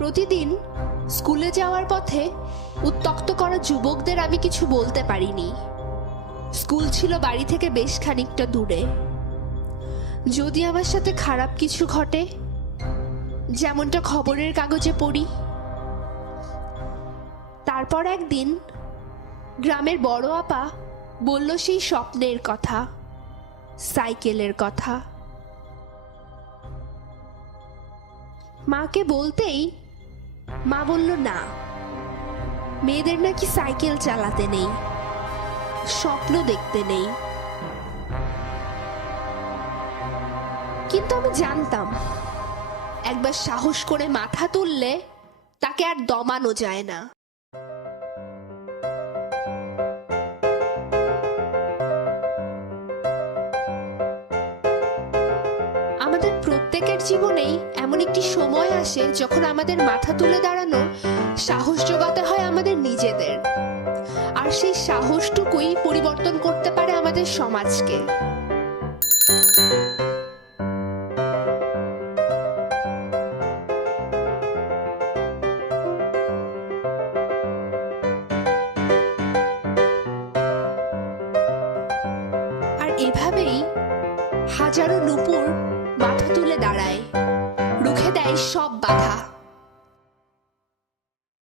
প্রতিদিন স্কুলে যাওয়ার পথে উত্ত্যক্ত করা যুবকদের আমি কিছু বলতে পারিনি। স্কুল ছিল বাড়ি থেকে বেশ খানিকটা দূরে। যদি আমার সাথে খারাপ কিছু ঘটে, যেমনটা খবরের কাগজে পড়ি। তারপর একদিন গ্রামের বড় আপা বলল সেই স্বপ্নের কথা, সাইকেলের কথা। মাকে বলতেই মা বলল, না, মেয়েদের নাকি সাইকেল চালাতে নেই, স্বপ্ন দেখতে নেই। কিন্তু আমি জানতাম একবার সাহস করে মাথা তুললে তাকে আর দমানো যায় না। আমাদের প্রত্যেকের জীবনেই এমন একটি সময় আসে যখন আমাদের মাথা তুলে দাঁড়ানোর সাহস জোগাতে হয় আমাদের নিজেদের। আর সেই সাহসটুকুই পরিবর্তন করতে পারে আমাদের সমাজকে। আর এভাবেই হাজারো নূপুর মাথা তুলে দাঁড়ায়, রুখে দেয় সব বাধা।